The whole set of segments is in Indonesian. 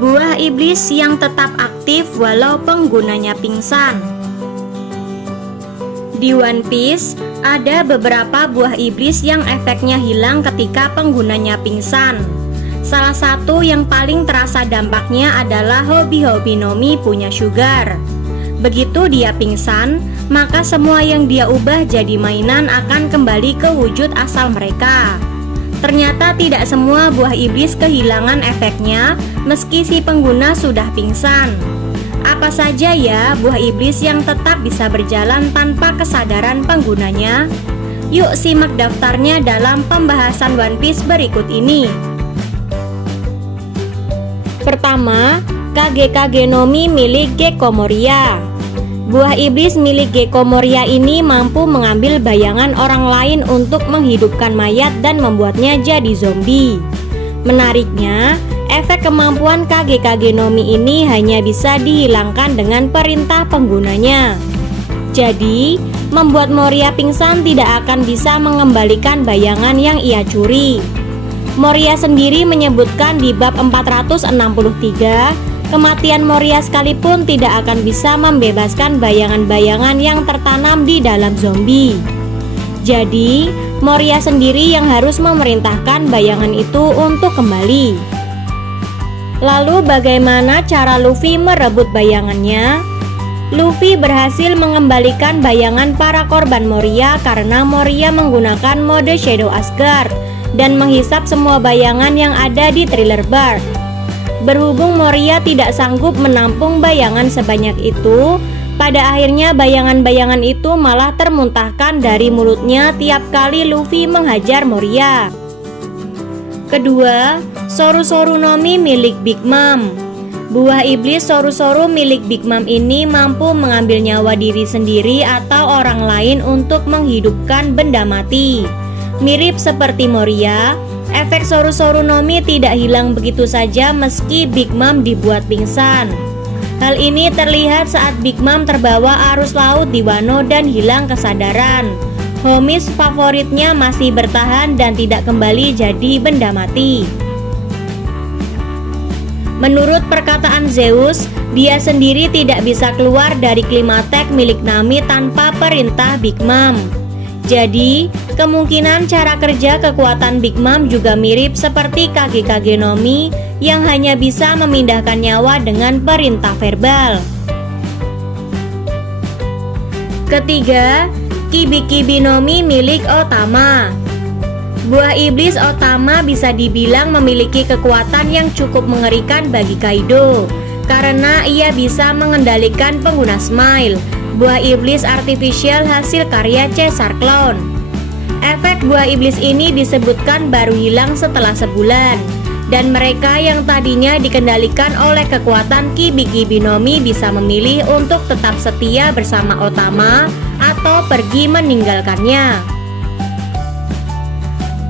Buah iblis yang tetap aktif walau penggunanya pingsan. Di One Piece, ada beberapa buah iblis yang efeknya hilang ketika penggunanya pingsan. Salah satu yang paling terasa dampaknya adalah Hobi-Hobi no Mi punya Sugar. Begitu dia pingsan, maka semua yang dia ubah jadi mainan akan kembali ke wujud asal mereka. Ternyata tidak semua buah iblis kehilangan efeknya meski si pengguna sudah pingsan. Apa saja ya buah iblis yang tetap bisa berjalan tanpa kesadaran penggunanya? Yuk simak daftarnya dalam pembahasan One Piece berikut ini. Pertama, Kage-Kage no Mi milik Gekko Moria. Buah iblis milik Gekko Moria ini mampu mengambil bayangan orang lain untuk menghidupkan mayat dan membuatnya jadi zombie. Menariknya, efek kemampuan Kage-Kage no Mi ini hanya bisa dihilangkan dengan perintah penggunanya. Jadi, membuat Moria pingsan tidak akan bisa mengembalikan bayangan yang ia curi. Moria sendiri menyebutkan di bab 463, kematian Moria sekalipun tidak akan bisa membebaskan bayangan-bayangan yang tertanam di dalam zombie. Jadi, Moria sendiri yang harus memerintahkan bayangan itu untuk kembali. Lalu bagaimana cara Luffy merebut bayangannya? Luffy berhasil mengembalikan bayangan para korban Moria karena Moria menggunakan mode Shadow Asgard dan menghisap semua bayangan yang ada di Thriller Bark. Berhubung Moria tidak sanggup menampung bayangan sebanyak itu, pada akhirnya bayangan-bayangan itu malah termuntahkan dari mulutnya tiap kali Luffy menghajar Moria. Kedua, Soru-Soru no Mi milik Big Mom. Buah iblis Soru-Soru milik Big Mom ini mampu mengambil nyawa diri sendiri atau orang lain untuk menghidupkan benda mati. Mirip seperti Moria, efek Soru-Soru no Mi tidak hilang begitu saja meski Big Mom dibuat pingsan. Hal ini terlihat saat Big Mom terbawa arus laut di Wano dan hilang kesadaran. Homies favoritnya masih bertahan dan tidak kembali jadi benda mati. Menurut perkataan Zeus, dia sendiri tidak bisa keluar dari klimatek milik Nami tanpa perintah Big Mom. Jadi, kemungkinan cara kerja kekuatan Big Mom juga mirip seperti Kage-Kage no Mi yang hanya bisa memindahkan nyawa dengan perintah verbal. Ketiga, Kibi-Kibi no Mi milik Otama. Buah iblis Otama bisa dibilang memiliki kekuatan yang cukup mengerikan bagi Kaido karena ia bisa mengendalikan pengguna Smile, buah iblis artifisial hasil karya Caesar Clown. Efek buah iblis ini disebutkan baru hilang setelah sebulan, dan mereka yang tadinya dikendalikan oleh kekuatan Kibi-Kibi no Mi bisa memilih untuk tetap setia bersama Otama atau pergi meninggalkannya.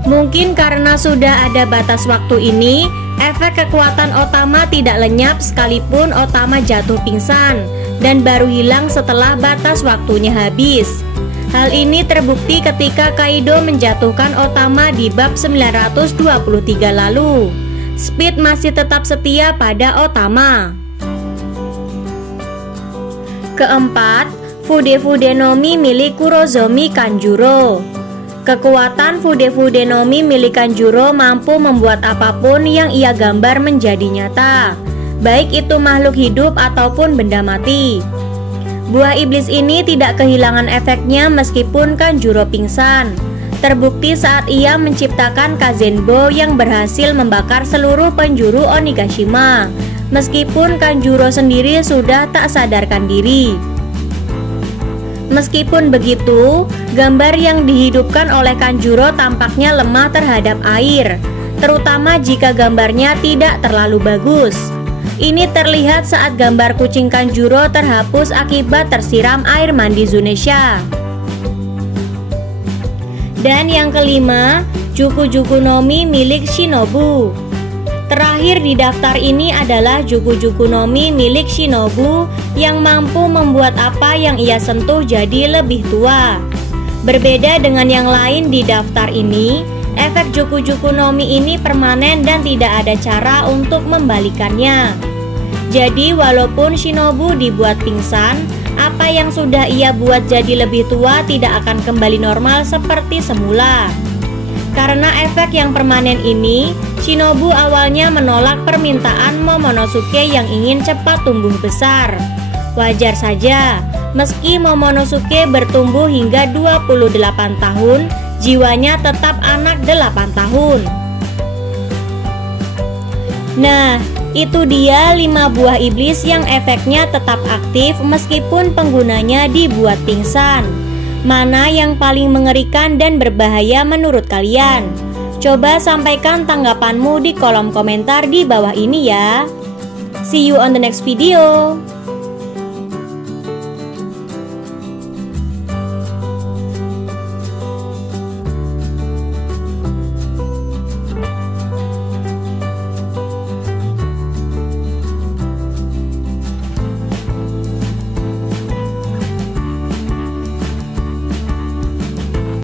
Mungkin karena sudah ada batas waktu ini, efek kekuatan Otama tidak lenyap sekalipun Otama jatuh pingsan dan baru hilang setelah batas waktunya habis. Hal ini terbukti ketika Kaido menjatuhkan Otama di bab 923 lalu. Speed masih tetap setia pada Otama. Keempat, Fude-Fude no Mi milik Kurozomi Kanjuro. Kekuatan Fude-Fude no Mi milik Kanjuro mampu membuat apapun yang ia gambar menjadi nyata, baik itu makhluk hidup ataupun benda mati. Buah iblis ini tidak kehilangan efeknya meskipun Kanjuro pingsan. Terbukti saat ia menciptakan Kazenbo yang berhasil membakar seluruh penjuru Onigashima, meskipun Kanjuro sendiri sudah tak sadarkan diri. Meskipun begitu, gambar yang dihidupkan oleh Kanjuro tampaknya lemah terhadap air, terutama jika gambarnya tidak terlalu bagus. Ini terlihat saat gambar kucing Kanjuro terhapus akibat tersiram air mandi Zunesha. Dan yang kelima, Juku-Juku no Mi milik Shinobu. Terakhir di daftar ini adalah Juku-Juku no Mi milik Shinobu yang mampu membuat apa yang ia sentuh jadi lebih tua. Berbeda dengan yang lain di daftar ini, efek Juku-Juku no Mi ini permanen dan tidak ada cara untuk membalikannya. Jadi walaupun Shinobu dibuat pingsan, apa yang sudah ia buat jadi lebih tua tidak akan kembali normal seperti semula. Karena efek yang permanen ini, Shinobu awalnya menolak permintaan Momonosuke yang ingin cepat tumbuh besar. Wajar saja, meski Momonosuke bertumbuh hingga 28 tahun, jiwanya tetap anak 8 tahun. Nah, itu dia 5 buah iblis yang efeknya tetap aktif meskipun penggunanya dibuat pingsan. Mana yang paling mengerikan dan berbahaya menurut kalian? Coba sampaikan tanggapanmu di kolom komentar di bawah ini ya. See you on the next video.